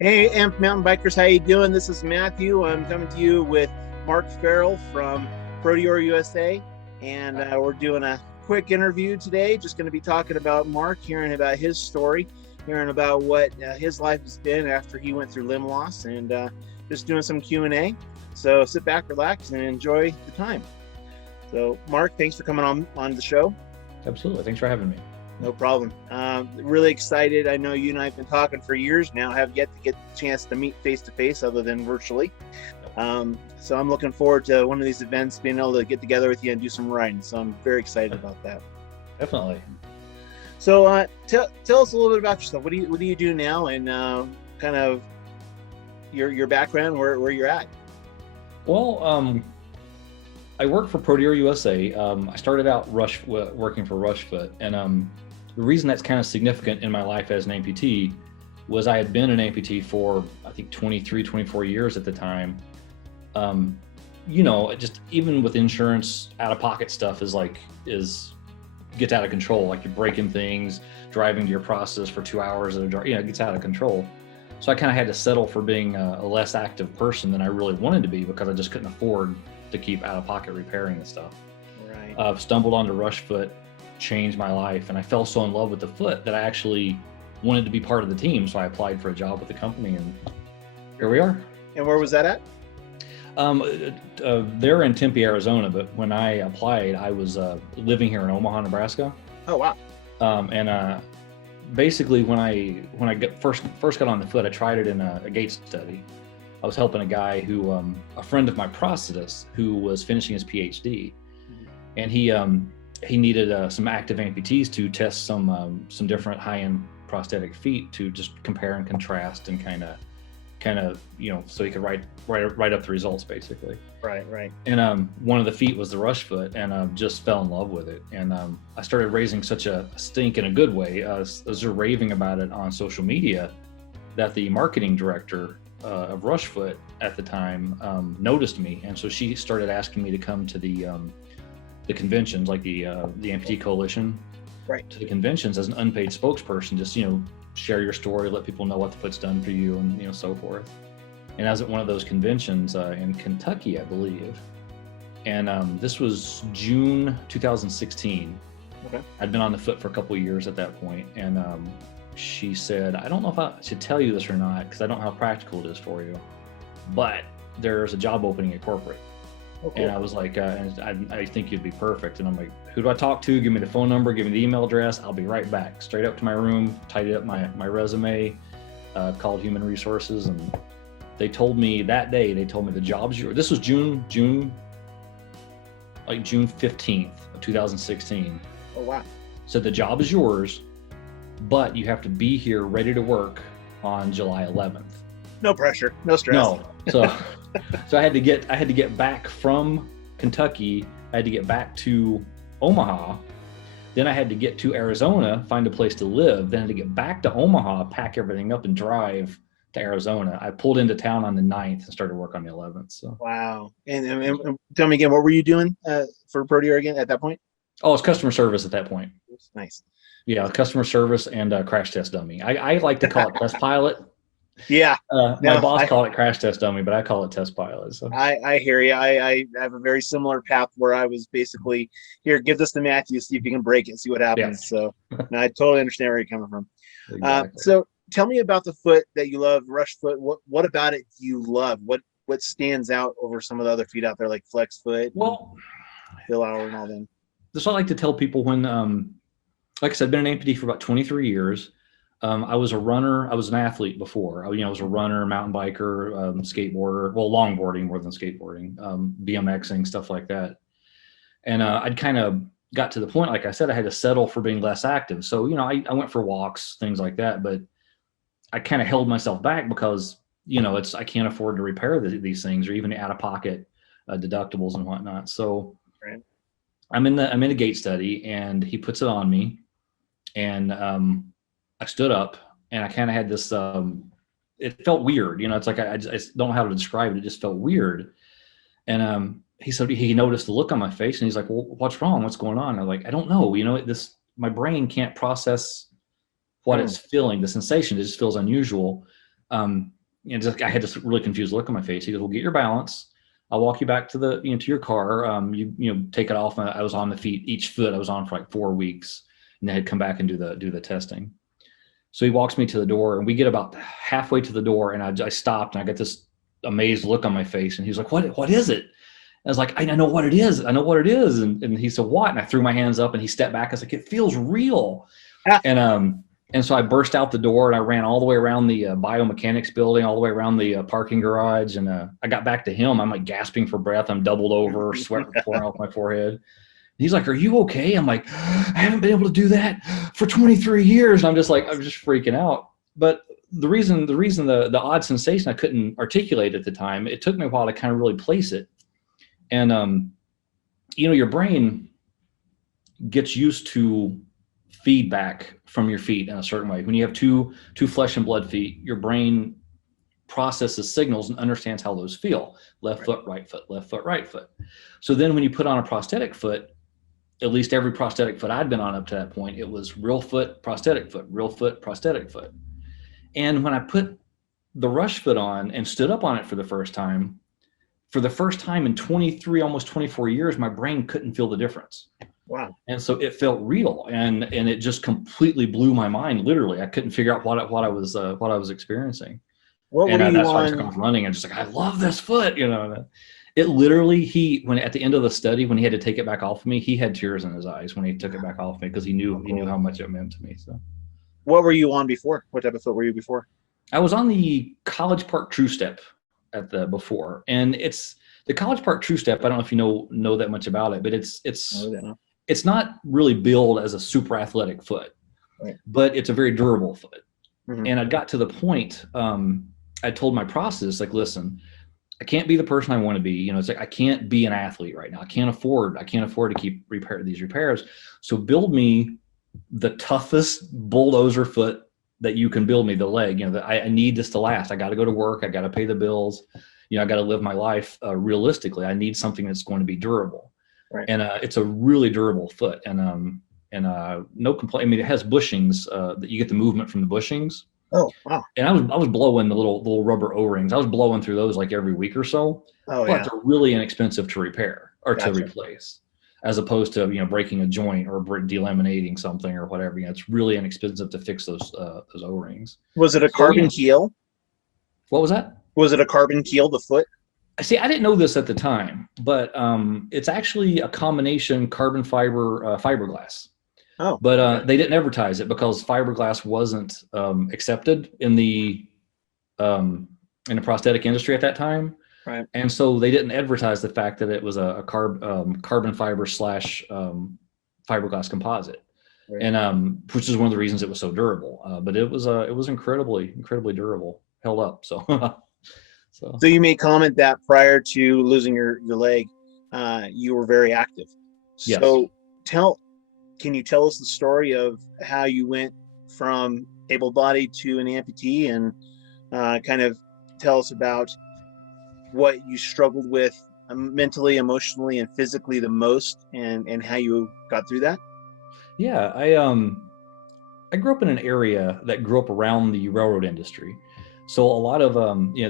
Hey, Ampt mountain bikers, how you doing? This is Matthew. I'm coming to you with Mark Ferrell from Proteor USA, and we're doing a quick interview today. Just going to be talking about Mark, hearing about his story, hearing about what his life has been after he went through limb loss, and just doing some Q&A. So sit back, relax, and enjoy the time. So, Mark, thanks for coming on the show. Absolutely. Thanks for having me. No problem. Really excited. I know you and I have been talking for years now, have yet to get the chance to meet face to face other than virtually. So I'm looking forward to one of these events, being able to get together with you and do some riding. So I'm very excited about that. Definitely. So tell us a little bit about yourself. What do you do now, and kind of your background, where you're at? Well, I work for Proteor USA. I started out working for Rushfoot, and the reason that's kind of significant in my life as an amputee was I had been an amputee for, I think, 23, 24 years at the time. Just even with insurance, out-of-pocket stuff gets out of control. Like you're breaking things, driving to your process for 2 hours at a drive, it gets out of control. So I kind of had to settle for being a less active person than I really wanted to be, because I just couldn't afford to keep out-of-pocket repairing the stuff. Right. I've stumbled onto Rushfoot, changed my life, and I fell so in love with the foot that I actually wanted to be part of the team. So I applied for a job with the company, and here we are. And where was that at? They're in Tempe, Arizona, but when I applied, I was living here in Omaha, Nebraska. Oh, wow. Basically, when I first got on the foot, I tried it in a gait study. I was helping a guy who, a friend of my prosthetist, who was finishing his PhD, and he needed some active amputees to test some different high-end prosthetic feet to just compare and contrast and kind of so he could write up the results, basically. Right. And one of the feet was the Rushfoot, and just fell in love with it. And I started raising such a stink in a good way. I was raving about it on social media that the marketing director of Rushfoot at the time noticed me, and so she started asking me to come to the conventions, like the Amputee Coalition, right, to the conventions as an unpaid spokesperson, just share your story, let people know what the foot's done for you, and so forth. And I was at one of those conventions in Kentucky, I believe, and this was June 2016. Okay. I'd been on the foot for a couple of years at that point, and she said, I don't know if I should tell you this or not, because I don't know how practical it is for you, but there's a job opening at corporate. Oh, cool. And I was like, I think you'd be perfect. And I'm like, who do I talk to? Give me the phone number, give me the email address. I'll be right back. Straight up to my room, tidied up my resume, called human resources. And they told me that day, the job's yours. This was June 15th of 2016. Oh, wow. So the job is yours, but you have to be here ready to work on July 11th. No pressure, no stress. No. So I had to get back from Kentucky. I had to get back to Omaha. Then I had to get to Arizona, find a place to live. Then I had to get back to Omaha, pack everything up, and drive to Arizona. I pulled into town on the 9th and started work on the 11th. So. Wow. And tell me again, what were you doing for Proteor again at that point? Oh, it's customer service at that point. Nice. Yeah, customer service and crash test dummy. I like to call it test pilot. Yeah. My boss called it crash test dummy, but I call it test pilot. So. I hear you. I have a very similar path where I was basically, here, give this to Matthew, see if you can break it, see what happens. Yeah. So I totally understand where you're coming from. Exactly. So tell me about the foot that you love, Rushfoot. What about it do you love? What stands out over some of the other feet out there, like Flex Foot, Hill Hour, and all them? That's what I like to tell people when, like I said, I've been an amputee for about 23 years. I was a runner. I was an athlete before. I was a runner, mountain biker, skateboarder, well, longboarding more than skateboarding, BMXing, stuff like that. And I'd kind of got to the point, like I said, I had to settle for being less active. So, I went for walks, things like that, but I kind of held myself back because, I can't afford to repair these things, or even out-of-pocket deductibles and whatnot. So right. I'm in a gait study, and he puts it on me, and I stood up, and I kind of had this, it felt weird. It's like, I don't know how to describe it. It just felt weird. And he said he noticed the look on my face, and he's like, well, what's wrong? What's going on? I'm like, I don't know. My brain can't process what it's feeling, the sensation. It just feels unusual. I had this really confused look on my face. He goes, "Well, get your balance. I'll walk you back to the, to your car. You take it off." I was on the feet, each foot I was on for like 4 weeks, and then I'd come back and do the testing. So he walks me to the door, and we get about halfway to the door, and I stopped, and I got this amazed look on my face, and he's like, what is it? I was like, I know what it is. I know what it is. And he said, "What?" And I threw my hands up, and he stepped back. I was like, "It feels real." And so I burst out the door, and I ran all the way around the biomechanics building, all the way around the parking garage. And I got back to him. I'm like gasping for breath. I'm doubled over, sweat pouring off my forehead. He's like, "Are you okay?" I'm like, "I haven't been able to do that for 23 years. And I'm just freaking out. But the reason the odd sensation I couldn't articulate at the time, it took me a while to kind of really place it. And, your brain gets used to feedback from your feet in a certain way. When you have two flesh and blood feet, your brain processes signals and understands how those feel. Left foot, right foot, left foot, right foot. So then when you put on a prosthetic foot, at least every prosthetic foot I'd been on up to that point, it was real foot, prosthetic foot, real foot, prosthetic foot. And when I put the rush foot on and stood up on it for the first time in 23, almost 24 years, my brain couldn't feel the difference. Wow. And so it felt real, and it just completely blew my mind. Literally, I couldn't figure out what I was experiencing. What and were you that's on? why I took off running and just like, I love this foot, It literally, when at the end of the study, when he had to take it back off of me, he had tears in his eyes when he took it back off of me, because he knew how much it meant to me. So, what were you on before? What type of foot were you before? I was on the College Park True Step before, and it's the College Park True Step. I don't know if you know that much about it, but it's not really billed as a super athletic foot, right, but it's a very durable foot. Mm-hmm. And I got to the point, I told my process, like, listen, I can't be the person I want to be. It's like, I can't be an athlete right now. I can't afford to keep these repairs. So build me the toughest bulldozer foot that you can build me, the leg, that I need this to last. I got to go to work. I got to pay the bills. I got to live my life realistically. I need something that's going to be durable. Right. And it's a really durable foot. And no complaint. I mean, it has bushings that you get the movement from the bushings. Oh, wow. And I was blowing the little rubber O-rings. I was blowing through those like every week or so. Oh, but they're really inexpensive to repair or Gotcha. to replace, as opposed to breaking a joint or delaminating something or whatever. It's really inexpensive to fix those O-rings. Was it a carbon keel? What was that? Was it a carbon keel, the foot? See, I didn't know this at the time, but it's actually a combination carbon fiber fiberglass. Oh, but they didn't advertise it because fiberglass wasn't accepted in the prosthetic industry at that time. Right. And so they didn't advertise the fact that it was a carbon fiber / fiberglass composite, right, and which is one of the reasons it was so durable. But it was incredibly durable, held up. So. So you made comment that prior to losing your leg, you were very active. Yes. So can you tell us the story of how you went from able-bodied to an amputee, and kind of tell us about what you struggled with mentally, emotionally, and physically the most, and how you got through that? Yeah, I grew up in an area that grew up around the railroad industry. So a lot of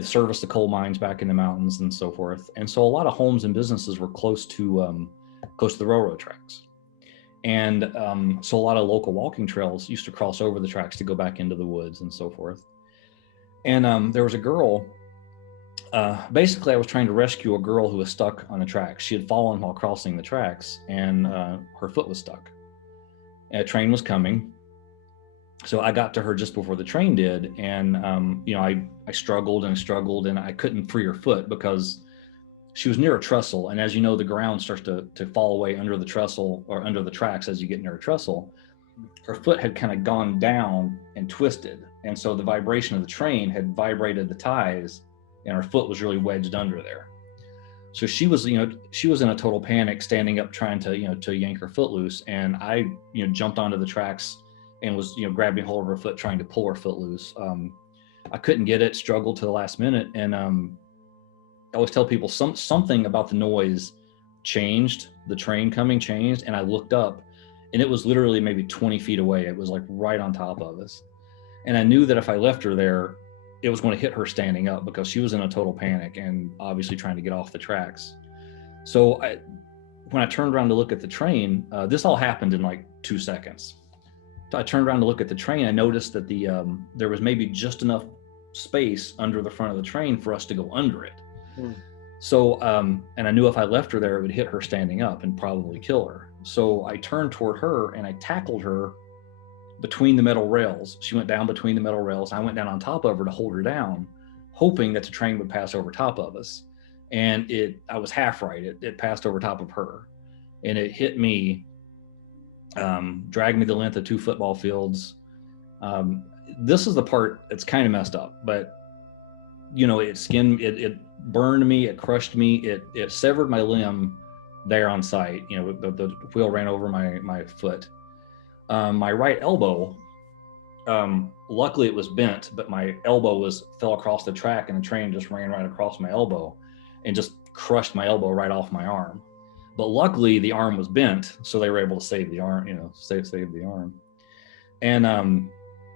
service the coal mines back in the mountains and so forth. And so a lot of homes and businesses were close to the railroad tracks. And so a lot of local walking trails used to cross over the tracks to go back into the woods and so forth. And there was a girl, basically I was trying to rescue a girl who was stuck on the tracks. She had fallen while crossing the tracks, and her foot was stuck. And a train was coming. So I got to her just before the train did. And, I struggled and I couldn't free her foot because she was near a trestle. And as you know, the ground starts to fall away under the trestle or under the tracks as you get near a trestle. Her foot had kind of gone down and twisted. And so the vibration of the train had vibrated the ties, and her foot was really wedged under there. So she was in a total panic, standing up, trying to yank her foot loose. And I, jumped onto the tracks and was, grabbing hold of her foot, trying to pull her foot loose. I couldn't get it, struggled to the last minute. And I always tell people something about the noise changed, the train coming changed. And I looked up, and it was literally maybe 20 feet away. It was like right on top of us. And I knew that if I left her there, it was going to hit her standing up because she was in a total panic and obviously trying to get off the tracks. So when I turned around to look at the train, this all happened in like 2 seconds. So I turned around to look at the train. I noticed that there was maybe just enough space under the front of the train for us to go under it. So, and I knew if I left her there, it would hit her standing up and probably kill her. So I turned toward her and I tackled her between the metal rails. She went down between the metal rails. I went down on top of her to hold her down, hoping that the train would pass over top of us. And I was half right. It passed over top of her, and it hit me, dragged me the length of 2 football fields. This is the part that's kind of messed up, but it burned me, it crushed me, it severed my limb there on site. The wheel ran over my foot. My right elbow, luckily it was bent, but my elbow fell across the track and the train just ran right across my elbow and just crushed my elbow right off my arm. But luckily the arm was bent, so they were able to save the arm, save the arm. And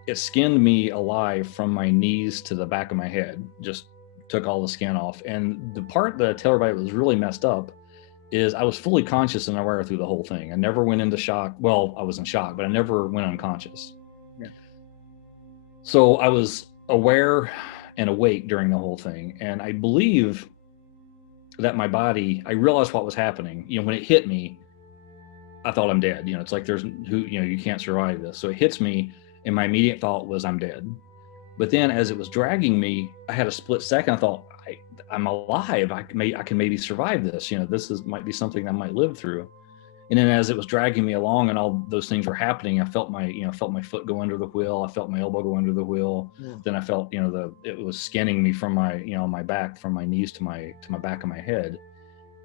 it skinned me alive from my knees to the back of my head, just took all the skin off. And the part that I tell everybody was really messed up is I was fully conscious and aware through the whole thing. I never went into shock. Well, I was in shock, but I never went unconscious. Yeah. So I was aware and awake during the whole thing. And I believe that my body, I realized what was happening. When it hit me, I thought I'm dead. It's like you can't survive this. So it hits me and my immediate thought was I'm dead. But then as it was dragging me, I had a split second. I thought, I'm alive. I can maybe survive this. Might be something I might live through. And then as it was dragging me along and all those things were happening, I felt my foot go under the wheel. I felt my elbow go under the wheel. Yeah. Then I felt, it was skinning me from my, my back, from my knees to my back of my head.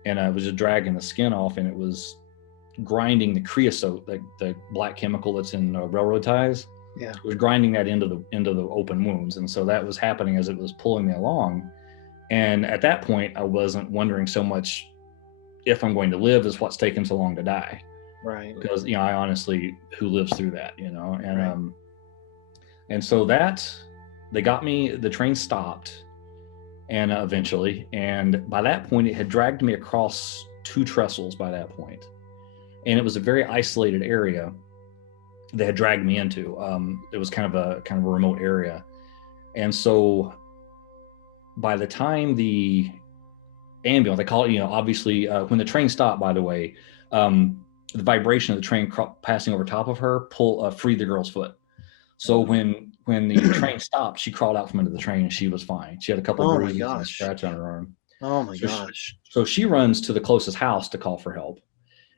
And I was just dragging the skin off, and it was grinding the creosote, the black chemical that's in railroad ties. Yeah. It was grinding that into the open wounds. And so that was happening as it was pulling me along. And at that point, I wasn't wondering so much if I'm going to live as what's taken so long to die. Right. Because, I honestly, who lives through that, and, right. And so they got me, the train stopped and eventually, and by that point it had dragged me across 2 trestles by that point. And it was a very isolated area they had dragged me into. It was kind of a remote area. And so by the time the ambulance, they call it, obviously when the train stopped, by the way, the vibration of the train passing over top of her freed the girl's foot. So when the train stopped, she crawled out from under the train and she was fine. She had a couple of bruises and a scratch on her arm. Oh my gosh. So she runs to the closest house to call for help.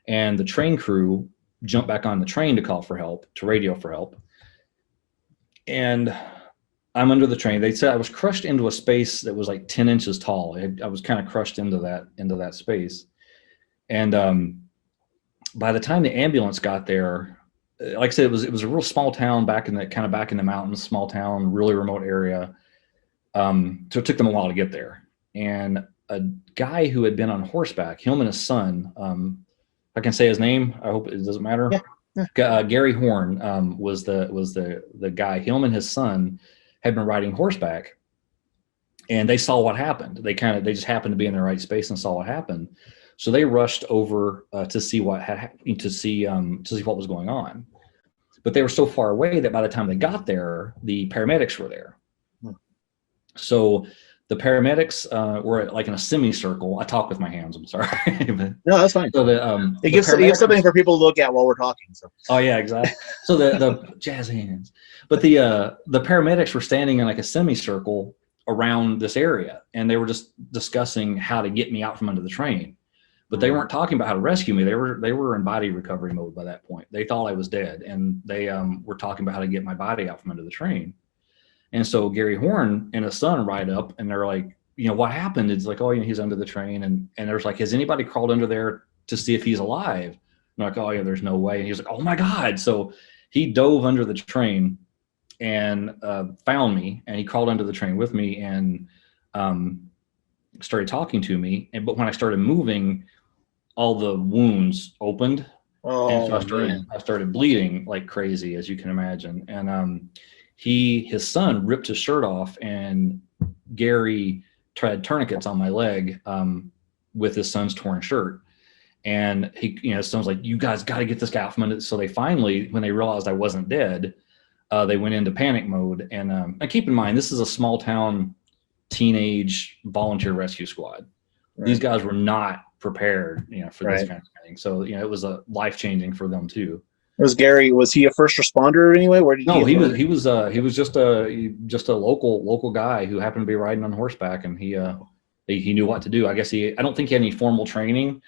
And the train crew jumped back on the train to call for help, to radio for help. And I'm under the train. They said I was crushed into a space that was like 10 inches tall. I was kind of crushed into that space. And by the time the ambulance got there, like I said, it was a real small town back in the mountains, small town, really remote area. So it took them a while to get there. And a guy who had been on horseback, him and his son, I can say his name. I hope it doesn't matter. Yeah. Gary Horn was the guy. Him and his son had been riding horseback, and they saw what happened. They just happened to be in the right space and saw what happened. So they rushed over to see what to see what was going on. But they were so far away that by the time they got there, the paramedics were there. So the paramedics were like in a semicircle. I talk with my hands. I'm sorry. No, that's fine. So it gives something for people to look at while we're talking. So. Oh yeah, exactly. So the jazz hands. But the paramedics were standing in like a semicircle around this area, and they were just discussing how to get me out from under the train. But they weren't talking about how to rescue me. They were in body recovery mode by that point. They thought I was dead, and they were talking about how to get my body out from under the train. And so Gary Horn and his son ride up, and they're like, what happened? It's like, oh, he's under the train. And there's like, has anybody crawled under there to see if he's alive? And like, oh yeah, there's no way. And he was like, oh my God. So he dove under the train and found me, and he crawled under the train with me and started talking to me. But when I started moving, all the wounds opened. Oh, and so I started bleeding like crazy, as you can imagine. And his son ripped his shirt off, and Gary tried tourniquets on my leg with his son's torn shirt. And his son was like, "You guys got to get this guy out from under." So they finally, when they realized I wasn't dead, they went into panic mode. And keep in mind, this is a small town teenage volunteer rescue squad. Right. These guys were not prepared, for this kind of thing. So, it was a life-changing for them too. Was he a first responder anyway? Where did he was just a local guy who happened to be riding on horseback, and he knew what to do. I guess I don't think he had any formal training,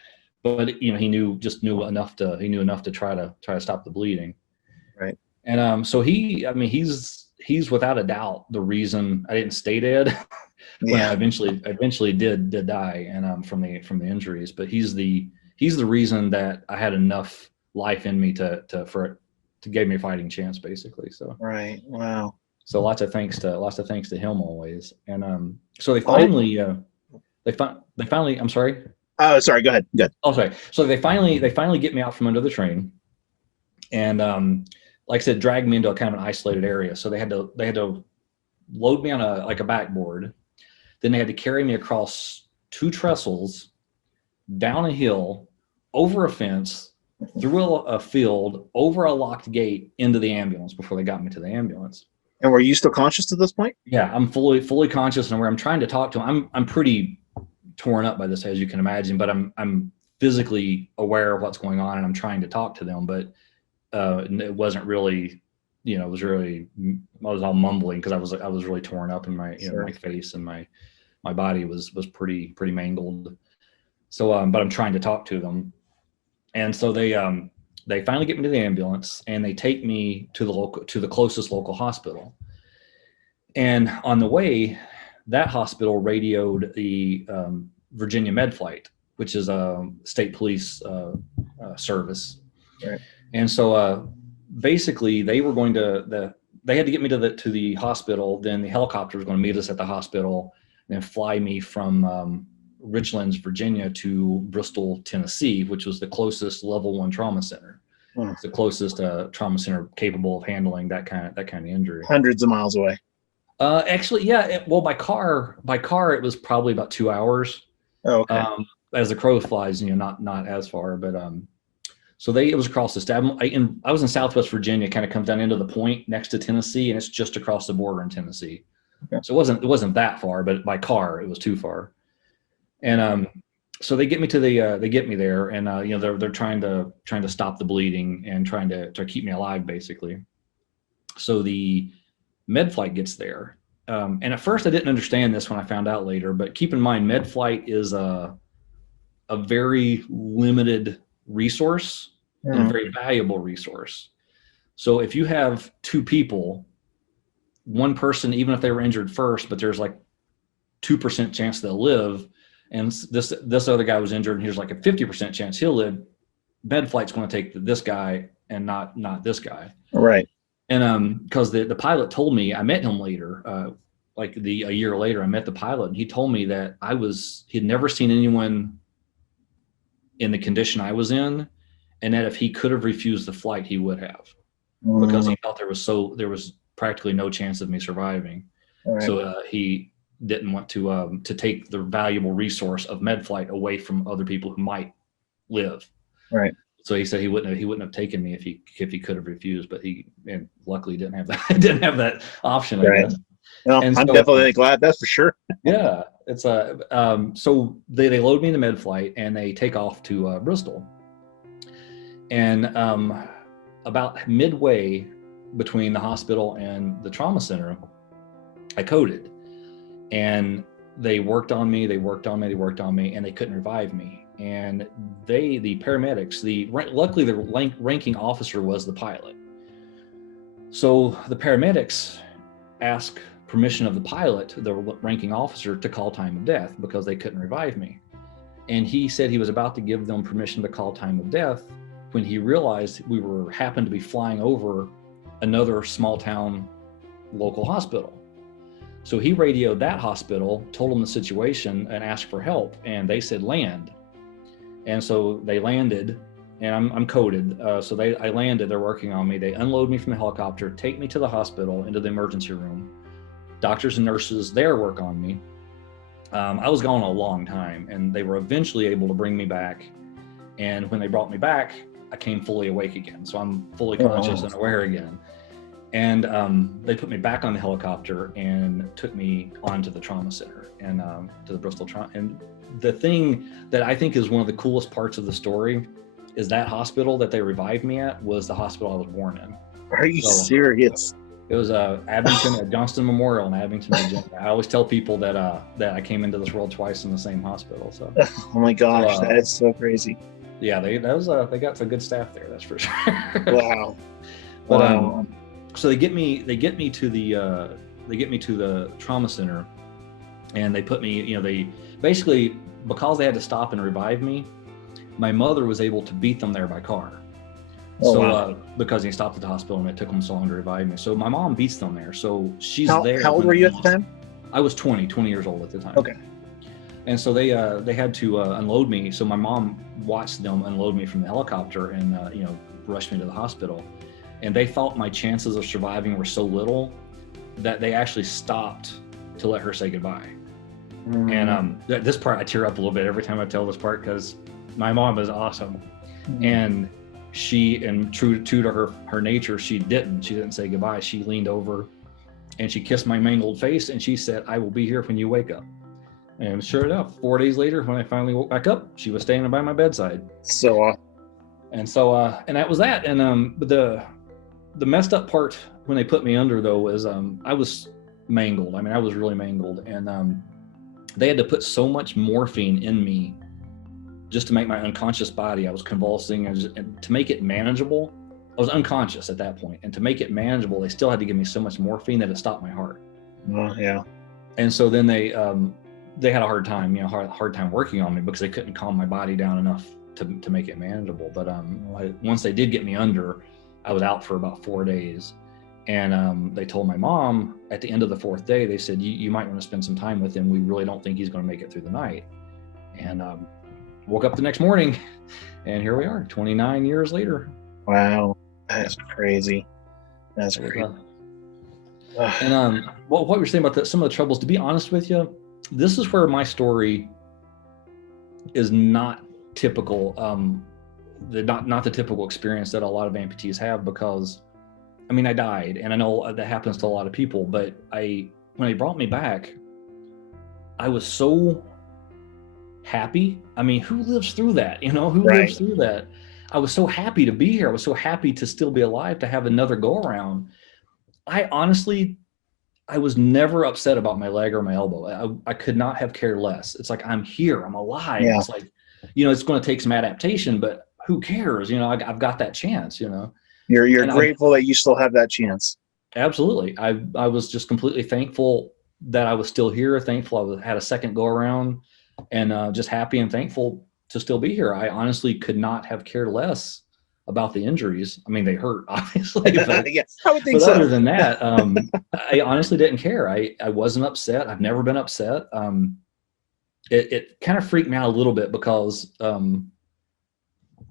but he knew enough to try to stop the bleeding. Right. And so he's without a doubt the reason I didn't stay dead. When I eventually did die, and from the injuries, but he's the reason that I had enough life in me to give me a fighting chance, basically. So right. Wow. So lots of thanks to him always. And so they finally I'm sorry. Oh, sorry. Go ahead. Good. Oh, sorry. So they finally get me out from under the train, and like I said, drag me into a kind of an isolated area. So they had to load me on a backboard. Then they had to carry me across 2 trestles, down a hill, over a fence, through a field, over a locked gate, into the ambulance before they got me to the ambulance. And were you still conscious at this point? Yeah, I'm fully conscious, and where I'm trying to talk to him, I'm pretty torn up by this, as you can imagine, but I'm physically aware of what's going on, and I'm trying to talk to them, but it wasn't really, I was all mumbling because I was really torn up in my my face, and my body was pretty mangled. So but I'm trying to talk to them, and so they finally get me to the ambulance, and they take me to the closest local hospital. And on the way, that hospital radioed the Virginia Med Flight, which is a state police service. Right. And so basically they were going they had to get me to the hospital. Then the helicopter was going to meet us at the hospital and then fly me from Richlands, Virginia to Bristol, Tennessee, which was the closest level 1 trauma center. It's the closest trauma center capable of handling that kind of injury. Hundreds of miles away. Actually, yeah. Well, by car, it was probably about 2 hours. Oh, okay. As the crow flies, not as far, but so it was across the state. I was in Southwest Virginia, kind of comes down into the point next to Tennessee, and it's just across the border in Tennessee. Okay. So it wasn't that far, but by car it was too far. And so they get me there, and they're trying to stop the bleeding and trying to keep me alive, basically. So the med flight gets there, and at first I didn't understand this when I found out later, but keep in mind, med flight is a very limited resource and a very valuable resource. So if you have 2 people, one person, even if they were injured first, but there's like 2% chance they'll live, and this other guy was injured and here's like a 50% chance he'll live, med flight's going to take this guy and not this guy. Right. And because the pilot told me, I met him later, a year later, I met the pilot, and he told me that he'd never seen anyone in the condition I was in, and that if he could have refused the flight, he would have, because he felt there was practically no chance of me surviving. Right. So he didn't want to take the valuable resource of med flight away from other people who might live. Right. So he said he wouldn't have taken me if he could have refused, but he luckily didn't have that option. I guess. Well, I'm definitely glad, that's for sure. Yeah, it's so they load me in the med flight and they take off to Bristol, and about midway between the hospital and the trauma center, I coded, and they worked on me, and they couldn't revive me. And the paramedics, luckily the ranking officer was the pilot. So the paramedics asked permission of the pilot, the ranking officer, to call time of death because they couldn't revive me. And he said he was about to give them permission to call time of death when he realized we happened to be flying over another small town local hospital. So he radioed that hospital, told them the situation, and asked for help, and they said land. And so they landed, and I'm coded. So I landed. They're working on me. They unload me from the helicopter, take me to the hospital, into the emergency room. Doctors and nurses there work on me. I was gone a long time, and they were eventually able to bring me back. And when they brought me back, I came fully awake again. So I'm fully conscious and aware again. And they put me back on the helicopter and took me on to the trauma center and to the Bristol trauma. And the thing that I think is one of the coolest parts of the story is that hospital that they revived me at was the hospital I was born in. Are you serious? It was Abington at Johnston Memorial in Abington, Virginia. I always tell people that I came into this world twice in the same hospital. So, oh my gosh, that is so crazy. Yeah, they got some good staff there, that's for sure. Wow. But wow. So they get me to the trauma center, and they put me. They basically, because they had to stop and revive me, my mother was able to beat them there by car. Because they stopped at the hospital and it took them so long to revive me. So my mom beats them there. So she's there. How old were you at the time? I was 20 years old at the time. Okay. And so they had to unload me. So my mom watched them unload me from the helicopter and rush me to the hospital. And they thought my chances of surviving were so little that they actually stopped to let her say goodbye. And this part, I tear up a little bit every time I tell this part because my mom is awesome. And she, and true to her nature, she didn't say goodbye. She leaned over and she kissed my mangled face and she said, "I will be here when you wake up." And sure enough, 4 days later, when I finally woke back up, she was standing by my bedside. So and that was that. And but the messed up part when they put me under though is I was mangled. I mean, I was really mangled, and they had to put so much morphine in me just to make my unconscious body. I was convulsing, and to make it manageable, I was unconscious at that point, and to make it manageable, they still had to give me so much morphine that it stopped my heart. Yeah. And so then they had a hard time, hard time working on me because they couldn't calm my body down enough to make it manageable. But once they did get me under, I was out for about 4 days. And they told my mom at the end of the 4th day, they said, you might want to spend some time with him. We really don't think he's going to make it through the night. And woke up the next morning, and here we are 29 years later. Wow, that's crazy. That's crazy. And what you're saying about some of the troubles, to be honest with you, this is where my story is not typical, not the typical experience that a lot of amputees have, because I mean, I died, and I know that happens to a lot of people, but when they brought me back, I was so happy. I mean, who lives through that? Who lives through that? I was so happy to be here. I was so happy to still be alive, to have another go around. I was never upset about my leg or my elbow. I could not have cared less. It's like, I'm here, I'm alive. Yeah. It's like, it's going to take some adaptation, but who cares? I've got that chance, You're grateful that you still have that chance. Absolutely. I was just completely thankful that I was still here, thankful I had a second go around, and just happy and thankful to still be here. I honestly could not have cared less about the injuries. I mean, they hurt, obviously. But, yes, I would think so. Other than that, I honestly didn't care. I wasn't upset. I've never been upset. It kind of freaked me out a little bit because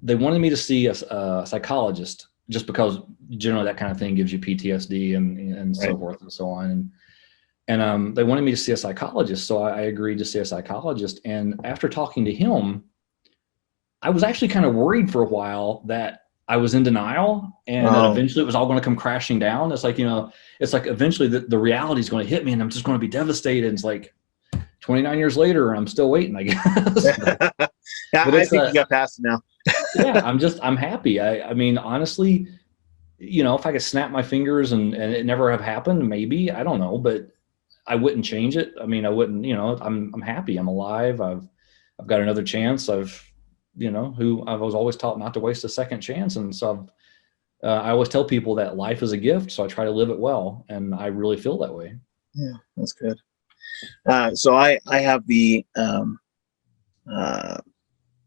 they wanted me to see a psychologist, just because generally that kind of thing gives you PTSD and so forth and so on. And they wanted me to see a psychologist. So I agreed to see a psychologist. And after talking to him, I was actually kind of worried for a while that I was in denial and that eventually it was all going to come crashing down. It's like, eventually the reality is going to hit me and I'm just going to be devastated. It's like 29 years later, I'm still waiting, I guess. But I think you got past it now. Yeah, I'm happy. I mean, honestly, if I could snap my fingers and it never have happened, maybe, I don't know, but I wouldn't change it. I mean, I wouldn't, I'm happy. I'm alive. I've got another chance. I was always taught not to waste a second chance. And so I always tell people that life is a gift. So I try to live it well. And I really feel that way. Yeah, that's good. So I have the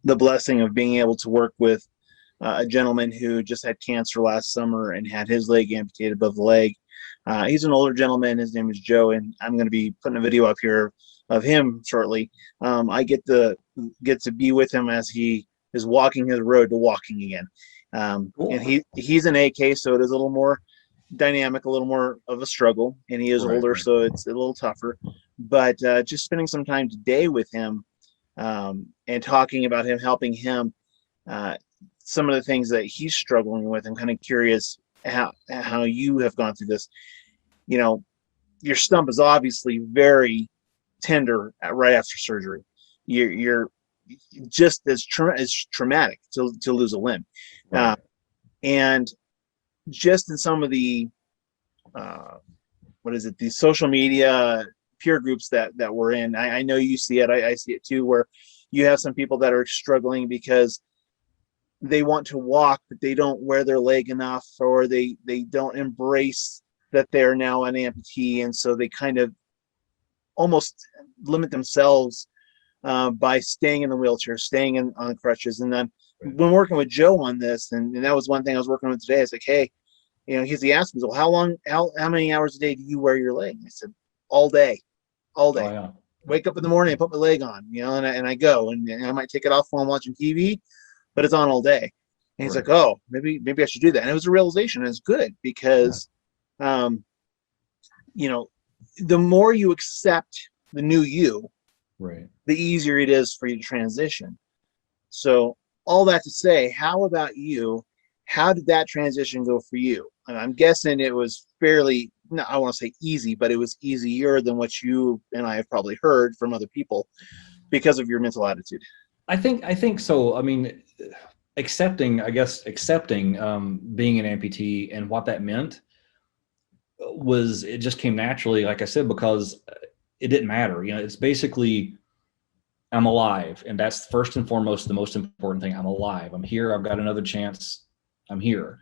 blessing of being able to work with a gentleman who just had cancer last summer and had his leg amputated above the leg. He's an older gentleman. His name is Joe, and I'm going to be putting a video up here of him shortly. I get to be with him as he walking his road to walking again. Cool. And he's an AK, so it is a little more dynamic, a little more of a struggle, and he is older, so it's a little tougher. But just spending some time today with him, and talking about him, helping him, some of the things that he's struggling with. I'm kind of curious how you have gone through this. You know, your stump is obviously very tender right after surgery. You're just as traumatic to lose a limb, and just in some of the the social media peer groups that we're in, I know you see it. I see it too, where you have some people that are struggling because they want to walk, but they don't wear their leg enough, or they don't embrace that they're now an amputee, and so they kind of almost limit themselves by staying in the wheelchair, staying on crutches. And then when working with Joe on this, and that was one thing I was working with today, I was like, hey, he asked me, well, how many hours a day do you wear your leg? And I said, all day. Oh, yeah. Wake up in the morning and put my leg on, and I go, and I might take it off while I'm watching TV, but it's on all day. And he's like, oh, maybe I should do that. And it was a realization. And it's good because, the more you accept the new you, the easier it is for you to transition. So all that to say, how about you? How did that transition go for you? I'm guessing it was fairly, no, I want to say easy, but it was easier than what you and I have probably heard from other people because of your mental attitude. I think so. I mean, accepting being an amputee and what that meant it just came naturally, like I said, because it didn't matter. It's basically, I'm alive. And that's first and foremost, the most important thing. I'm alive. I'm here. I've got another chance. I'm here.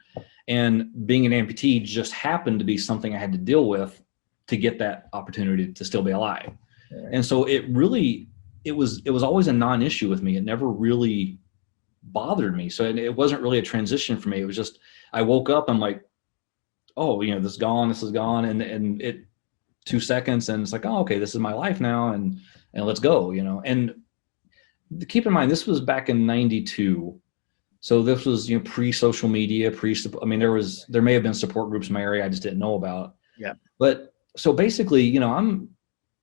And being an amputee just happened to be something I had to deal with to get that opportunity to still be alive. And so it was always a non-issue with me. It never really bothered me. So it wasn't really a transition for me. It was just, I woke up, I'm like, oh, this is gone. And it 2 seconds, and it's like, oh, okay, this is my life now. And let's go, and keep in mind, this was back in 92. So this was, pre-social media, there may have been support groups in my area I just didn't know about. Yeah. But so basically, I'm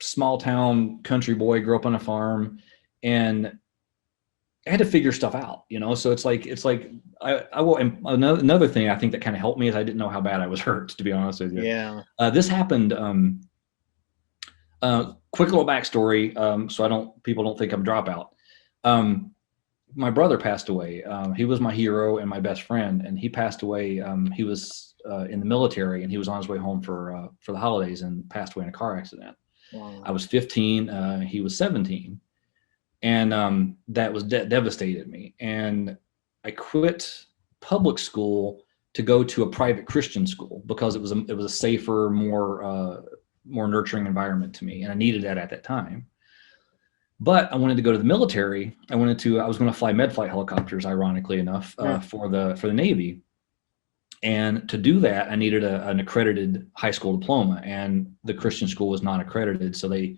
small town country boy, grew up on a farm, and I had to figure stuff out, so it's like I will. And another thing I think that kind of helped me is I didn't know how bad I was hurt, to be honest with you. Yeah. This happened, quick little backstory. So people don't think I'm a dropout. My brother passed away. He was my hero and my best friend, and he passed away. He was in the military, and he was on his way home for the holidays and passed away in a car accident. Wow. I was 15. He was 17. And that was devastated me. And I quit public school to go to a private Christian school because it was a safer, more nurturing environment to me, and I needed that at that time. But I wanted to go to the military. I was going to fly med-flight helicopters, ironically enough, for the Navy. And to do that, I needed an accredited high school diploma, and the Christian school was not accredited, so they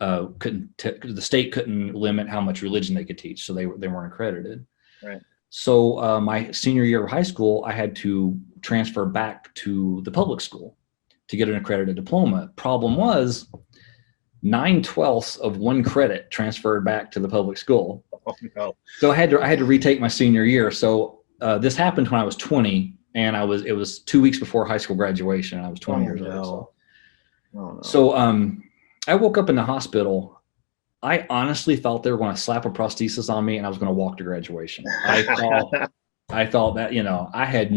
the state couldn't limit how much religion they could teach, so they weren't accredited. Right. So my senior year of high school, I had to transfer back to the public school to get an accredited diploma. Problem was, 9/12 of one credit transferred back to the public school. Oh, no. So I had to retake my senior year. So this happened when I was 20, and it was 2 weeks before high school graduation, and I was 20 years old. So. Oh, no. So I woke up in the hospital. I honestly thought they were going to slap a prosthesis on me and I was going to walk to graduation. I thought that, I had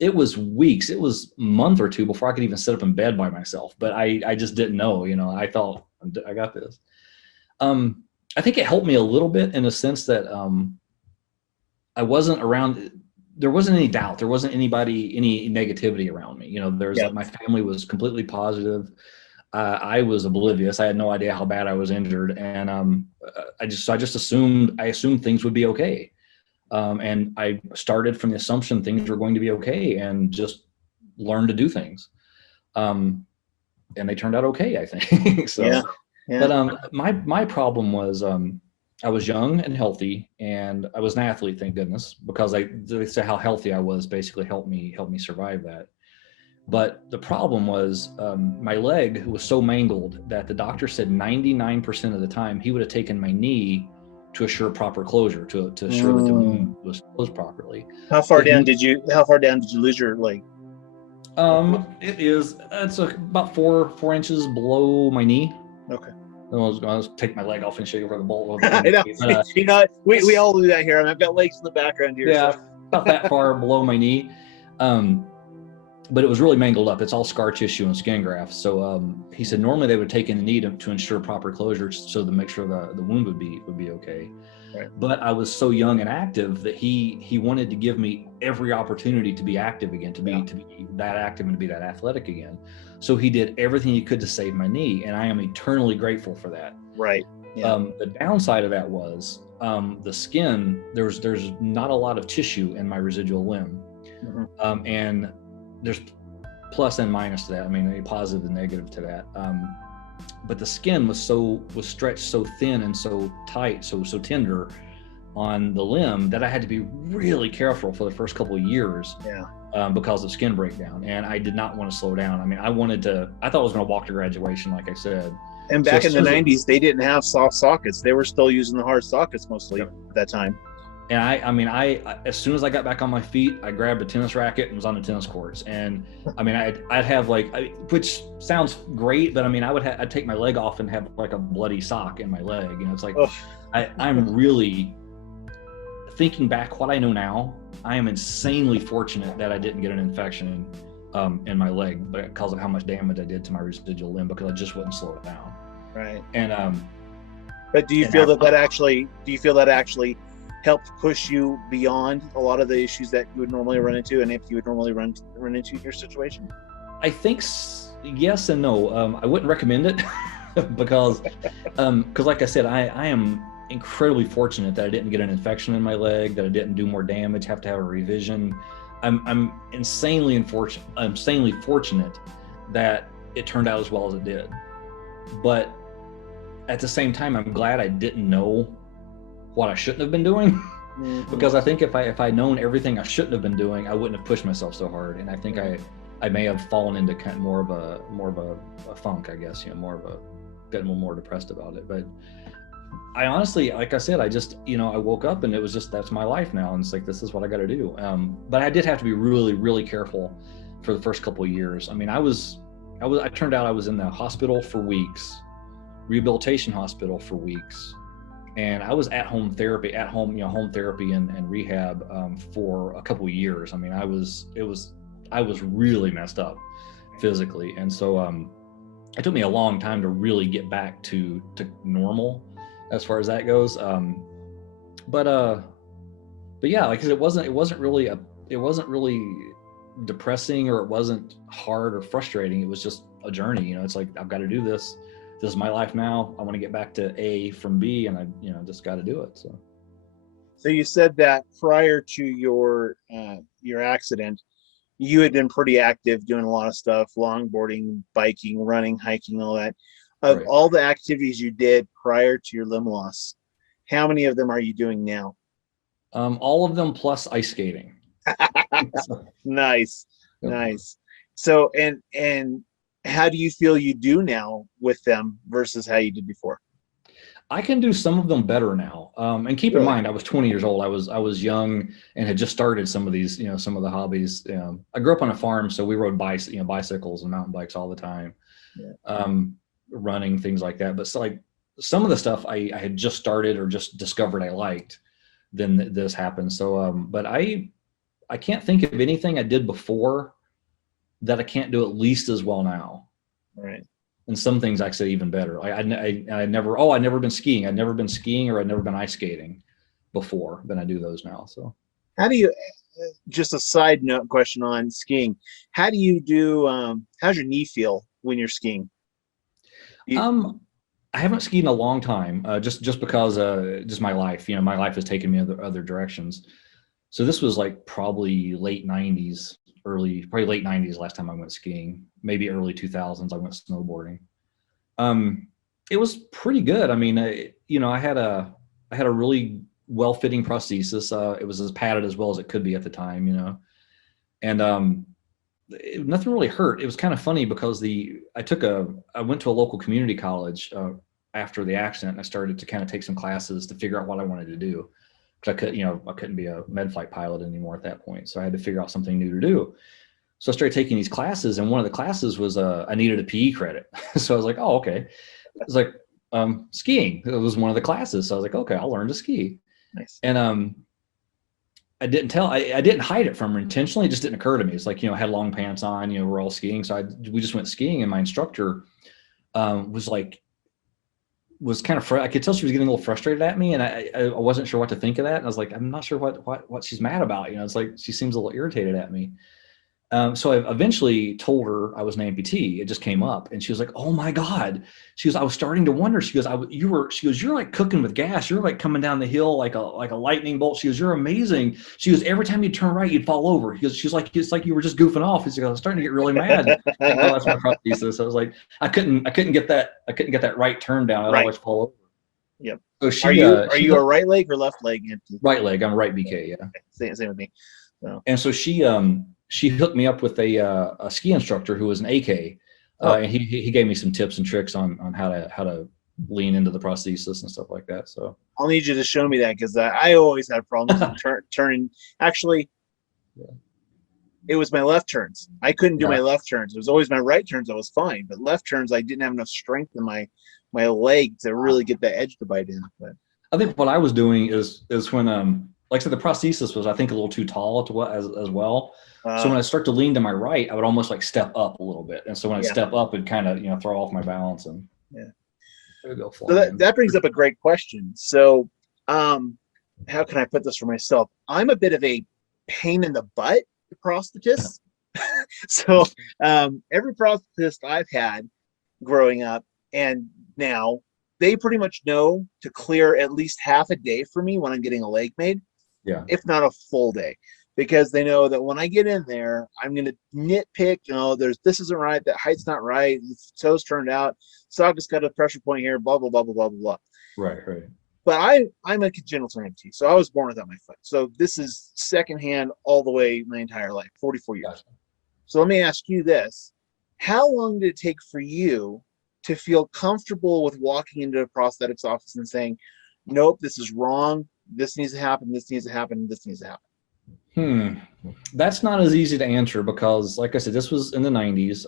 it was weeks, it was a month or two before I could even sit up in bed by myself, but I just didn't know, I thought I got this. I think it helped me a little bit in the sense that I wasn't around, there wasn't any doubt, there wasn't any negativity around me. My family was completely positive. I was oblivious. I had no idea how bad I was injured, and I assumed things would be okay. And I started from the assumption things were going to be okay, and just learned to do things. And they turned out okay, I think. So, yeah. But my problem was I was young and healthy, and I was an athlete, thank goodness, because they say how healthy I was basically helped me survive that. But the problem was my leg was so mangled that the doctor said 99% of the time he would have taken my knee to assure proper closure, to assure that the wound was closed properly. How far down did you lose your leg? It's about four inches below my knee. Okay. I'll take my leg off and show you where the bolt was. I know. We all do that here. I've got legs in the background here. Yeah, so. about that far below my knee. But it was really mangled up. It's all scar tissue and skin grafts. So he said normally they would take in the knee to ensure proper closure, so to make sure the wound would be okay. Right. But I was so young and active that he wanted to give me every opportunity to be active again, to be that active and to be that athletic again. So he did everything he could to save my knee, and I am eternally grateful for that. Right. Yeah. The downside of that was the skin. There's not a lot of tissue in my residual limb, and there's plus and minus to that. I mean, a positive and negative to that. But the skin was stretched so thin and so tight, so tender on the limb that I had to be really careful for the first couple of years. Yeah. Because of skin breakdown, and I did not want to slow down. I mean, I thought I was going to walk to graduation, like I said. And back in the 90s, they didn't have soft sockets. They were still using the hard sockets mostly at that time. And I as soon as I got back on my feet, I grabbed a tennis racket and was on the tennis courts. And I mean, I'd have which sounds great, but I mean, I'd take my leg off and have like a bloody sock in my leg. You know, it's like, I'm really thinking back what I know now. I am insanely fortunate that I didn't get an infection in my leg because of how much damage I did to my residual limb, because I just wouldn't slow it down. Right. And but do you feel that actually helped push you beyond a lot of the issues that you would normally run into, and if you would normally run into your situation? I think yes and no. I wouldn't recommend it because like I said, I am incredibly fortunate that I didn't get an infection in my leg, that I didn't do more damage, have to have a revision. I'm insanely fortunate that it turned out as well as it did. But at the same time, I'm glad I didn't know what I shouldn't have been doing, because I think if I'd known everything I shouldn't have been doing, I wouldn't have pushed myself so hard. And I think I may have fallen into kind of more of a funk, I guess, more of a getting a little more depressed about it. But I honestly, like I said, I just, I woke up and it was just, that's my life now. And it's like, this is what I got to do. But I did have to be really, really careful for the first couple of years. I mean, I turned out I was in the hospital for weeks, rehabilitation hospital for weeks. And I was home therapy and rehab for a couple of years. I mean, I was really messed up physically. And so it took me a long time to really get back to normal as far as that goes. But yeah, like it wasn't really depressing, or it wasn't hard or frustrating. It was just a journey. It's like, I've got to do this. This is my life now. I want to get back to A from B, and I just got to do it. So you said that prior to your accident, you had been pretty active, doing a lot of stuff, longboarding, biking, running, hiking, all that. Of Right. all the activities you did prior to your limb loss, how many of them are you doing now? All of them plus ice skating. Nice. Yep. Nice. So, and how do you feel you do now with them versus how you did before? I can do some of them better now. And keep in Really? mind, I was 20 years old. I was young and had just started some of these, some of the hobbies. I grew up on a farm, so we rode bicycles and mountain bikes all the time. Yeah. Running, things like that. But so, like, some of the stuff I had just started or just discovered I liked, then this happened. So, but I can't think of anything I did before that I can't do at least as well now. Right. And some things actually even better. I'd never been skiing. I'd never been skiing, or I'd never been ice skating before, but I do those now. So How do you, just a side note question on skiing, how do you do, how's your knee feel when you're skiing? I haven't skied in a long time, just because just my life, my life has taken me other directions. So this was like probably late 90s, probably late 90s last time I went skiing, maybe early 2000s I went snowboarding. It was pretty good. I mean, I had a really well-fitting prosthesis. It was as padded as well as it could be at the time, and nothing really hurt. It was kind of funny because I went to a local community college after the accident, and I started to kind of take some classes to figure out what I wanted to do, because I couldn't be a med flight pilot anymore at that point, so I had to figure out something new to do. So I started taking these classes, and one of the classes was I needed a PE credit. So I was like, oh, okay. It was like skiing. It was one of the classes. So I was like, okay, I'll learn to ski. Nice. And I didn't hide it from her intentionally. It just didn't occur to me. It's like, I had long pants on, we're all skiing. So we just went skiing, and my instructor was kind of, I could tell she was getting a little frustrated at me, and I wasn't sure what to think of that. And I was like, I'm not sure what she's mad about. It's like, she seems a little irritated at me. So I eventually told her I was an amputee. It just came up, and she was like, "Oh my God!" She goes, "I was starting to wonder." She goes, "You're like cooking with gas. You're like coming down the hill like a lightning bolt." She goes, "You're amazing." She goes, "Every time you turn right, you'd fall over." She's like, "It's like you were just goofing off." She's like, "I was starting to get really mad." Like, oh, that's my prosthesis. I was like, I couldn't get that right turn down. I'd always fall over. Yep. So she, are you a right leg or left leg amputee? Right leg. I'm right BK. Yeah. Same with me. So. And so she hooked me up with a ski instructor who was an AK, and he gave me some tips and tricks on how to lean into the prosthesis and stuff like that. So I'll need you to show me that, because I always had problems turning. Actually, it was my left turns. I couldn't do my left turns. It was always my right turns. I was fine, but left turns, I didn't have enough strength in my leg to really get that edge to bite in. But I think what I was doing is when like I said, the prosthesis was, I think, a little too tall as well. So when I start to lean to my right, I would almost like step up a little bit. And so when I step up, it'd kind of, throw off my balance. And so that brings up a great question. So how can I put this for myself? I'm a bit of a pain in the butt prosthetist. So every prosthetist I've had growing up and now, they pretty much know to clear at least half a day for me when I'm getting a leg made, if not a full day. Because they know that when I get in there, I'm going to nitpick, this isn't right, that height's not right, the toes turned out, socket's got a pressure point here, blah, blah, blah, blah, blah, blah. Right. But I'm a congenital amputee, so I was born without my foot. So this is secondhand all the way my entire life, 44 years. Gotcha. So let me ask you this. How long did it take for you to feel comfortable with walking into a prosthetics office and saying, nope, this is wrong, this needs to happen, this needs to happen, this needs to happen? That's not as easy to answer, because like I said, this was in the 90s.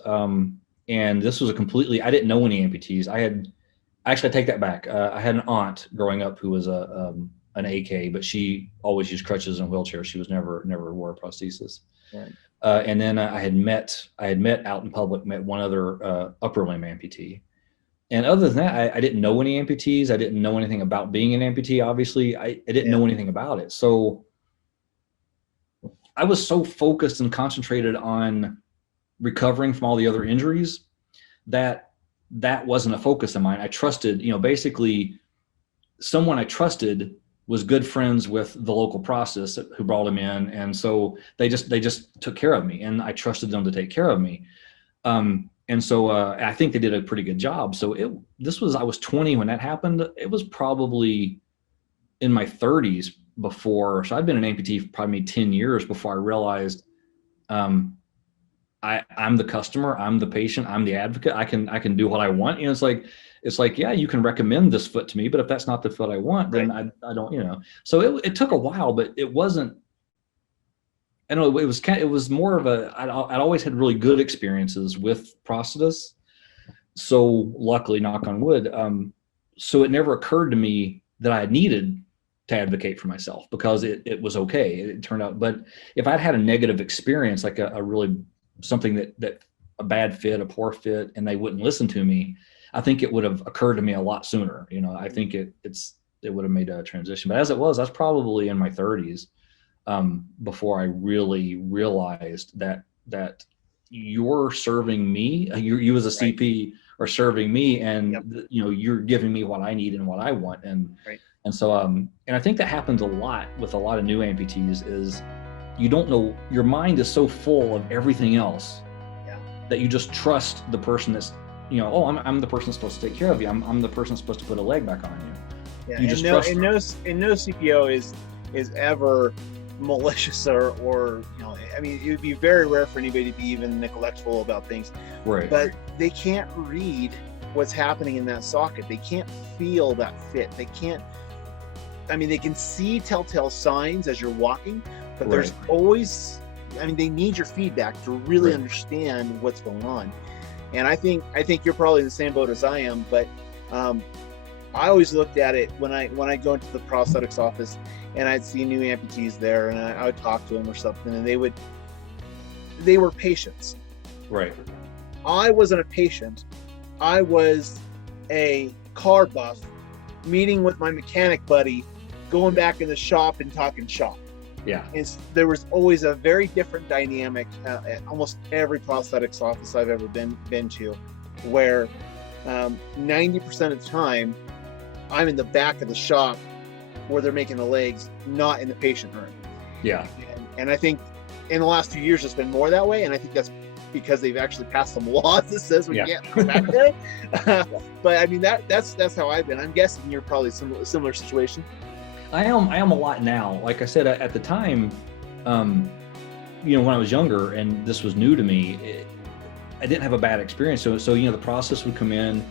And this was I didn't know any amputees. I take that back. I had an aunt growing up who was an AK, but she always used crutches and wheelchairs. She was never wore a prosthesis. Right. And then I had met out in public, one other upper limb amputee. And other than that, I didn't know any amputees. I didn't know anything about being an amputee. Obviously, I didn't know anything about it. So I was so focused and concentrated on recovering from all the other injuries that wasn't a focus of mine. I trusted, basically someone I trusted was good friends with the local process who brought him in. And so they just took care of me, and I trusted them to take care of me. And so I think they did a pretty good job. So I was 20 when that happened. It was probably in my 30s before. So I'd been an amputee for probably 10 years before I realized I'm the customer, I'm the patient, I'm the advocate. I can do what I want. It's like, yeah, you can recommend this foot to me, but if that's not the foot I want, then I don't, So it took a while, but it wasn't. I don't know. It was more of I'd always had really good experiences with prosthetists. So luckily, knock on wood. So it never occurred to me that I needed to advocate for myself, because it was okay. It turned out. But if I'd had a negative experience, like a really something that a bad fit, a poor fit, and they wouldn't listen to me, I think it would have occurred to me a lot sooner. I think it would have made a transition. But as it was, I was probably in my 30s before I really realized that you're serving me. You as a CP are serving me, and you're giving me what I need and what I want. And so and I think that happens a lot with a lot of new amputees is you don't know, your mind is so full of everything else that you just trust the person that's, I'm the person supposed to take care of you. I'm the person supposed to put a leg back on you. Yeah, You and just no, trust them. no CPO is ever malicious or I mean, it would be very rare for anybody to be even neglectful about things, Right. but they can't read what's happening in that socket. They can't feel that fit. They can't. I mean, they can see telltale signs as you're walking, but there's Right. always. I mean, they need your feedback to really Right. understand what's going on. And I think you're probably in the same boat as I am, but I always looked at it when I go into the prosthetics office and I'd see new amputees there, and I would talk to them or something, and they were patients. Right. I wasn't a patient. I was a car buff, meeting with my mechanic buddy, going back in the shop and talking shop. Yeah. And there was always a very different dynamic at almost every prosthetics office I've ever been to, where 90% of the time I'm in the back of the shop where they're making the legs, not in the patient room. Yeah. And I think in the last few years it's been more that way, and I think that's because they've actually passed some laws that says we can't go back there. But I mean, that's how I've been. I'm guessing you're probably similar situation. I am a lot now. Like I said, at the time, when I was younger and this was new to me, I didn't have a bad experience. So the process would come in,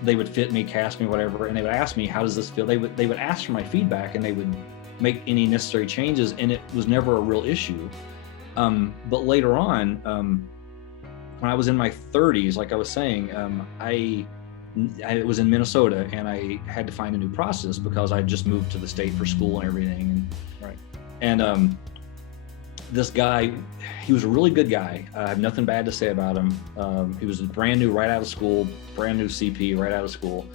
they would fit me, cast me, whatever, and they would ask me, how does this feel? They would ask for my feedback, and they would make any necessary changes, and it was never a real issue. But later on, when I was in my 30s, like I was saying, I was in Minnesota, and I had to find a new process because I just moved to the state for school and everything. And this guy, he was a really good guy. I have nothing bad to say about him. He was brand new, right out of school, brand new CP, right out of school.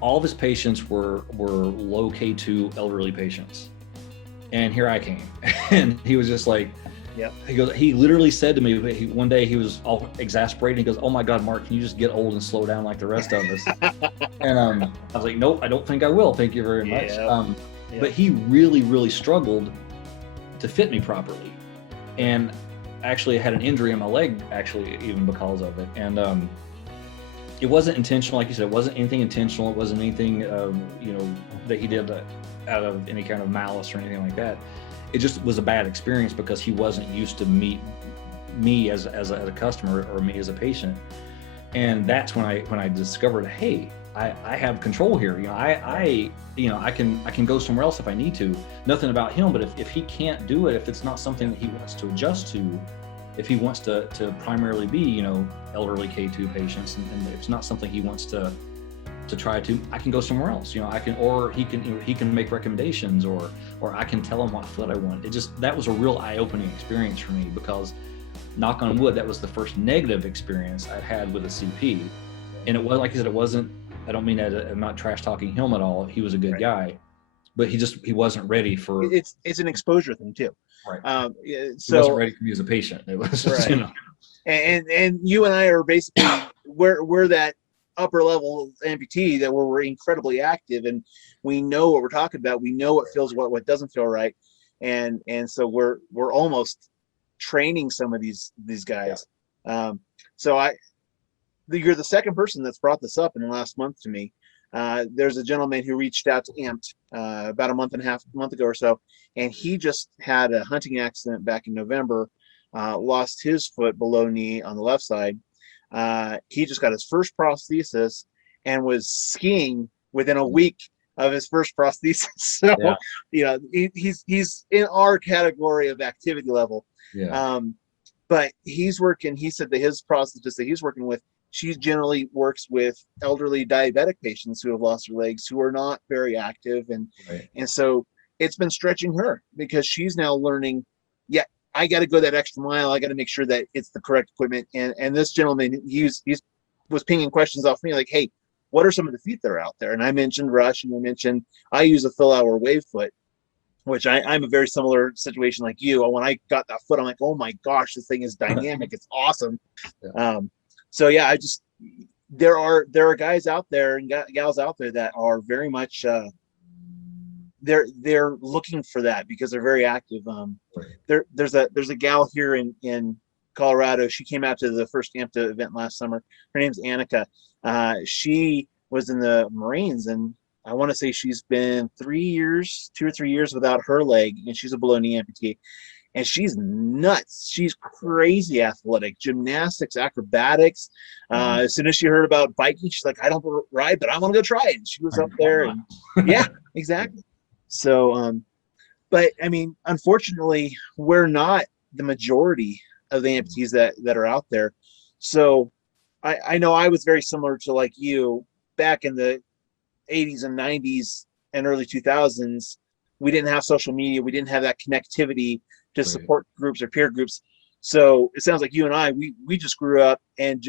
All of his patients were low K2 elderly patients. And here I came, and he was just like, yeah. He literally said to me, one day he was all exasperated. He goes, "Oh my God, Mark, can you just get old and slow down like the rest of us?" And I was like, "Nope, I don't think I will. Thank you very much." But he really, really struggled to fit me properly. And actually had an injury in my leg, actually, even because of it. And it wasn't intentional. Like you said, it wasn't anything intentional. It wasn't anything, that he did out of any kind of malice or anything like that. It just was a bad experience because he wasn't used to me as a customer or me as a patient. And that's when I discovered, hey, I have control here. I can go somewhere else if I need to. Nothing about him, but if he can't do it, if it's not something that he wants to adjust to, if he wants to primarily be, elderly K2 patients, and it's not something he wants to try to, I can go somewhere else. He can make recommendations, or I can tell him what foot I want. That was a real eye-opening experience for me, because knock on wood, that was the first negative experience I've had with a CP. And it was, like I said, it wasn't, I don't mean that I'm not trash talking him at all. He was a good guy, but he wasn't ready for. It's an exposure thing too. Right. So he wasn't ready for me as a patient. It was just, And you and I are basically we're that upper level amputee that we're incredibly active, and we know what we're talking about. We know what feels what doesn't feel right, and so we're almost training some of these guys. So you're the second person that's brought this up in the last month to me. There's a gentleman who reached out to Ampt about a month ago or so, and he just had a hunting accident back in November, lost his foot below knee on the left side. He just got his first prosthesis and was skiing within a week of his first prosthesis. So, he's in our category of activity level. But he's working, he said that his prosthetist that he's working with, she generally works with elderly diabetic patients who have lost their legs, who are not very active. And so it's been stretching her, because she's now learning, I got to go that extra mile. I got to make sure that it's the correct equipment. And this gentleman, he was pinging questions off me like, hey, what are some of the feet that are out there? And I mentioned Rush, and I use a Ferrell wave foot, which I'm a very similar situation like you. When I got that foot, I'm like, oh my gosh, this thing is dynamic. It's awesome. So there are guys out there and gals out there that are very much they're looking for that, because they're very active. There's a gal here in Colorado. She came out to the first Ampt event last summer. Her name's Annika. She was in the Marines, and I want to say she's been 3 years, 2 or 3 years without her leg, and she's a below knee amputee. And she's nuts. She's crazy athletic, gymnastics, acrobatics. As soon as she heard about biking, she's like, I don't ride, but I want to go try it. And she was up there, and yeah, exactly. So, but I mean, unfortunately, we're not the majority of the amputees that are out there. So I know I was very similar to like you back in the 80s and 90s and early 2000s. We didn't have social media. We didn't have that connectivity to support groups or peer groups. So it sounds like you and I, we just grew up and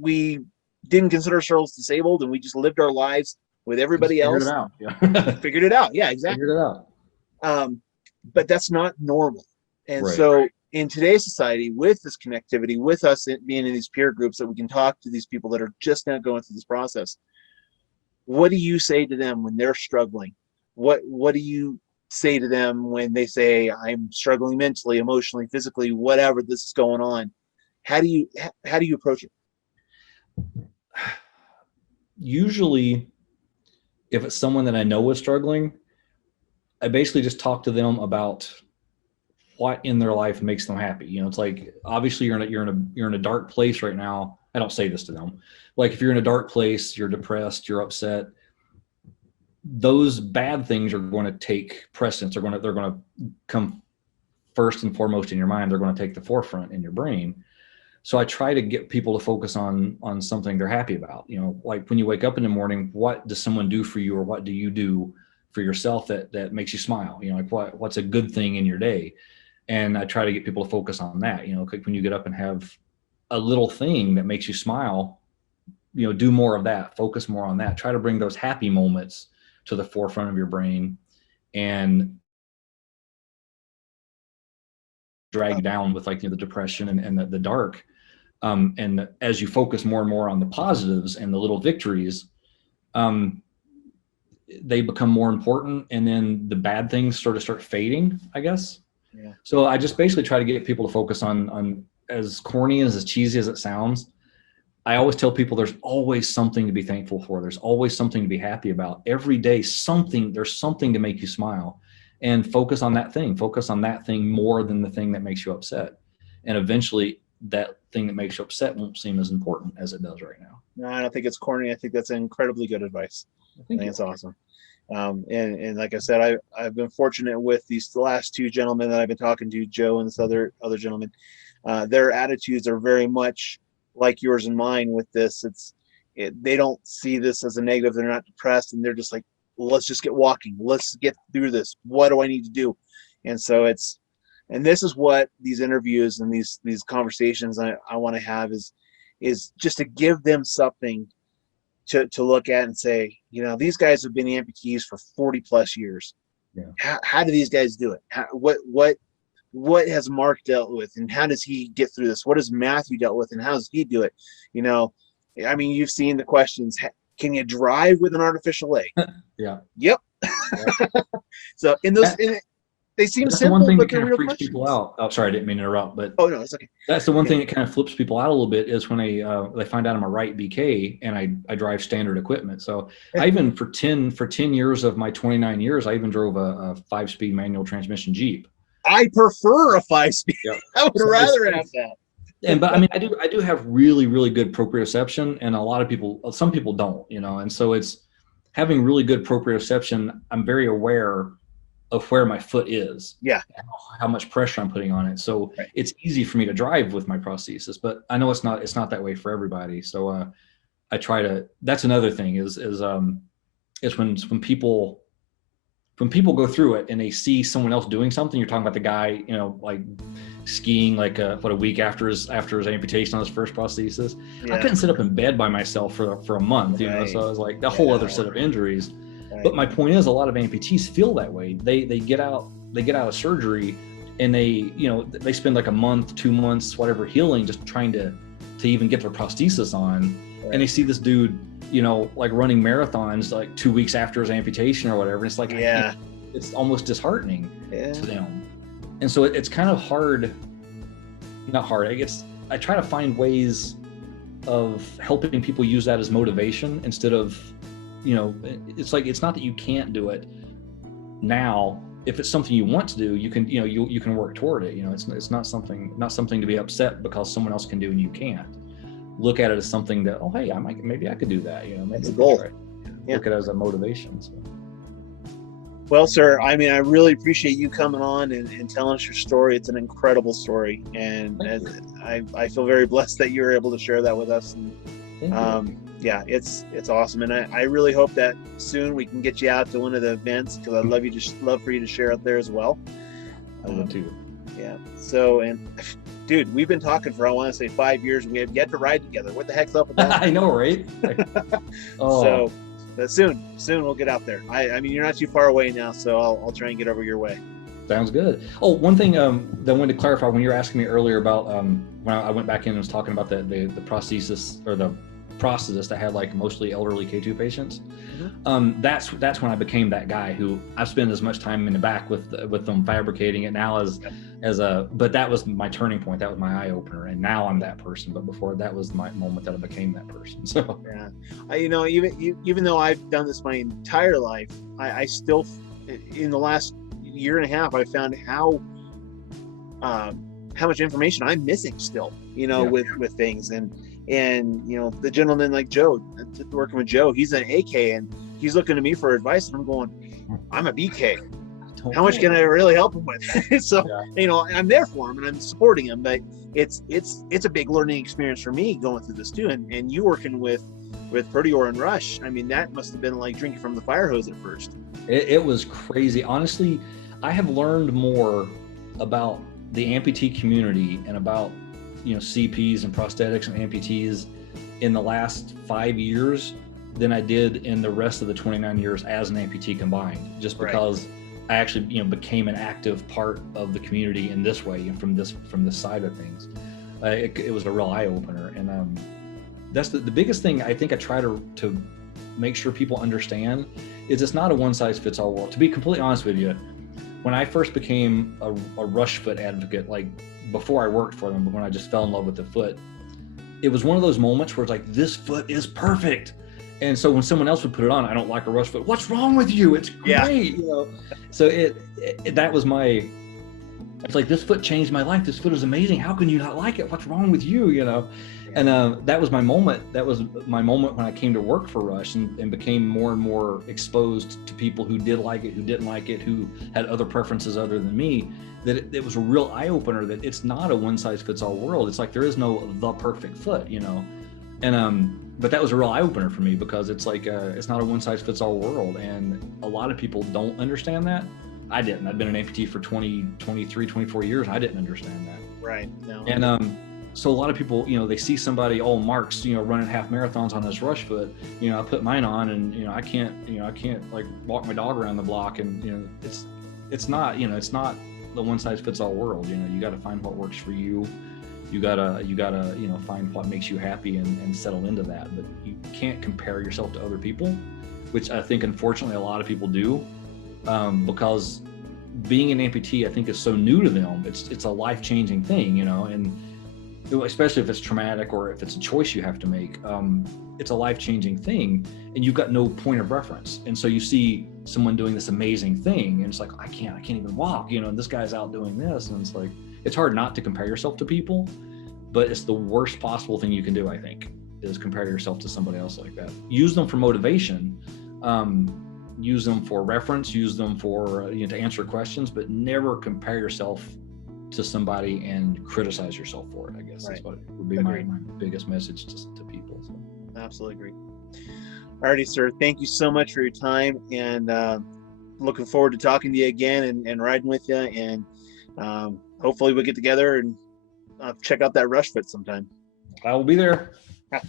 we didn't consider ourselves disabled, and we just lived our lives with everybody else. Figured it out. Yeah. Figured it out. Yeah, exactly. Figured it out. But that's not normal. And so in today's society, with this connectivity, with us being in these peer groups, that we can talk to these people that are just now going through this process, what do you say to them when they're struggling? What do you say to them when they say, I'm struggling mentally, emotionally, physically, whatever this is going on? How do you approach it? Usually, if it's someone that I know is struggling, I basically just talk to them about what in their life makes them happy. You know, it's like, obviously you're in a dark place right now. I don't say this to them. Like, if you're in a dark place, you're depressed, you're upset, those bad things are going to take precedence. They're going to come first and foremost in your mind. They're going to take the forefront in your brain. So I try to get people to focus on something they're happy about. You know, like when you wake up in the morning, what does someone do for you, or what do you do for yourself that makes you smile? You know, like what's a good thing in your day? And I try to get people to focus on that. You know, like when you get up and have a little thing that makes you smile, you know, do more of that, focus more on that, try to bring those happy moments to the forefront of your brain, and drag down with, like, you know, the depression and the dark. And as you focus more and more on the positives and the little victories, they become more important, and then the bad things sort of start fading, I guess. Yeah. So I just basically try to get people to focus on, as corny as cheesy as it sounds, I always tell people there's always something to be thankful for. There's always something to be happy about. Every day, there's something to make you smile, and focus on that thing. Focus on that thing more than the thing that makes you upset. And eventually that thing that makes you upset won't seem as important as it does right now. No, I don't think it's corny. I think that's incredibly good advice. I think it's awesome. And like I said, I've been fortunate with the last two gentlemen that I've been talking to, Joe and this other gentleman. Their attitudes are very much like yours and mine with this. They don't see this as a negative. They're not depressed, and they're just like, let's just get walking. Let's get through this. What do I need to do? And so and this is what these interviews and these conversations I want to have is just to give them something to look at and say, you know, these guys have been amputees for 40 plus years. Yeah. How do these guys do it? What has Mark dealt with, and how does he get through this? What has Matthew dealt with, and how does he do it? You know, I mean, you've seen the questions. Can you drive with an artificial leg? Yeah. Yep. Yeah. So they seem that's simple, the one thing but that kind of freaks questions. people out. Oh, sorry, I didn't mean to interrupt, but oh no, it's okay. That's the one thing that kind of flips people out a little bit, is when they find out I'm a right BK and I drive standard equipment. So I even for 10 years of my 29 years, I even drove a 5-speed manual transmission Jeep. I prefer a 5-speed. Yep. I would rather have that. But I mean, I do have really, really good proprioception, and some people don't, you know, and so it's having really good proprioception. I'm very aware of where my foot is, how much pressure I'm putting on it. So it's easy for me to drive with my prosthesis, but I know it's not that way for everybody. So I try to, that's another thing is when people go through it and they see someone else doing something. You're talking about the guy, you know, like skiing, like a week after his amputation on his first prosthesis. I couldn't sit up in bed by myself for a month, you know, so I was like a whole other set of injuries. But my point is, a lot of amputees feel that way. They get out of surgery, and they spend like a month, 2 months, whatever, healing, just trying to even get their prosthesis on. And they see this dude, you know, like running marathons like 2 weeks after his amputation or whatever. And it's like, it's almost disheartening to them. And so it's kind of hard, not hard. I try to find ways of helping people use that as motivation instead of it's like, it's not that you can't do it now. If it's something you want to do, you can, you can work toward it. It's not something to be upset because someone else can do and you can't. Look at it as something that, oh, hey, maybe I could do that. Maybe That's a goal. Yeah. Look at it as a motivation. So. Well, sir, I mean, I really appreciate you coming on and telling us your story. It's an incredible story, and I feel very blessed that you were able to share that with us. And yeah, it's awesome, and I really hope that soon we can get you out to one of the events, because I'd love for you to share out there as well. I would too. Yeah. So, and dude, we've been talking for, I want to say, 5 years, and we have yet to ride together. What the heck's up with that? I know, right? Oh. So. But soon we'll get out there. I mean, you're not too far away now, so I'll try and get over your way. Sounds good. Oh, one thing that I wanted to clarify, when you were asking me earlier about when I went back in and was talking about the prosthesis, or the prosthetist that had like mostly elderly K2 patients. Mm-hmm. That's when I became that guy who I spend as much time in the back with them fabricating it now but that was my turning point. That was my eye opener, and now I'm that person. But before, that was my moment that I became that person. So yeah, even though I've done this my entire life, I still, in the last year and a half, I found how much information I'm missing still, with things. And the gentleman like Joe, working with Joe, he's an AK, and he's looking to me for advice, and I'm going, I'm a BK. How much can I really help him with? So, I'm there for him and I'm supporting him, but it's a big learning experience for me going through this too. And you working with Proteor and Rush, I mean, that must have been like drinking from the fire hose at first. It was crazy. Honestly, I have learned more about the amputee community and about, CPs and prosthetics and amputees in the last 5 years than I did in the rest of the 29 years as an amputee combined, just because I actually, became an active part of the community in this way, and from this side of things. It was a real eye opener, and that's the biggest thing I think I try to make sure people understand is it's not a one size fits all world. To be completely honest with you, when I first became a rush foot advocate, like before I worked for them, but when I just fell in love with the foot, it was one of those moments where it's like, this foot is perfect. And so when someone else would put it on, I don't like a rush foot. What's wrong with you? It's great. Yeah. So that was it's like, this foot changed my life. This foot is amazing. How can you not like it? What's wrong with you? And that was my moment. That was my moment when I came to work for Rush and became more and more exposed to people who did like it, who didn't like it, who had other preferences other than me. That it was a real eye opener that it's not a one size fits all world. It's like, there is no the perfect foot, and but that was a real eye opener for me, because it's like, it's not a one size fits all world. And a lot of people don't understand that. I didn't. I've been an amputee for 23, 24 years. I didn't understand that. Right. No. And so a lot of people, they see somebody, Mark's, running half marathons on his rush foot. I put mine on, and I can't like walk my dog around the block. And it's not the one size fits all world. You got to find what works for you. You gotta find what makes you happy and settle into that. But you can't compare yourself to other people, which I think unfortunately a lot of people do, because being an amputee, I think, is so new to them. It's a life-changing thing, and especially if it's traumatic or if it's a choice you have to make. It's a life-changing thing, and you've got no point of reference. And so you see someone doing this amazing thing, and it's like, I can't even walk, and this guy's out doing this, and it's like, it's hard not to compare yourself to people, but it's the worst possible thing you can do, I think, is compare yourself to somebody else like that. Use them for motivation, use them for reference, use them for to answer questions, but never compare yourself to somebody and criticize yourself for it. I guess that's what would be my biggest message to people. So. Absolutely agree. Alrighty, sir. Thank you so much for your time, and looking forward to talking to you again and riding with you. And hopefully we'll get together and check out that rush foot sometime. I will be there.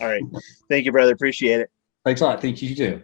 All right. Thank you, brother. Appreciate it. Thanks a lot. Thank you too.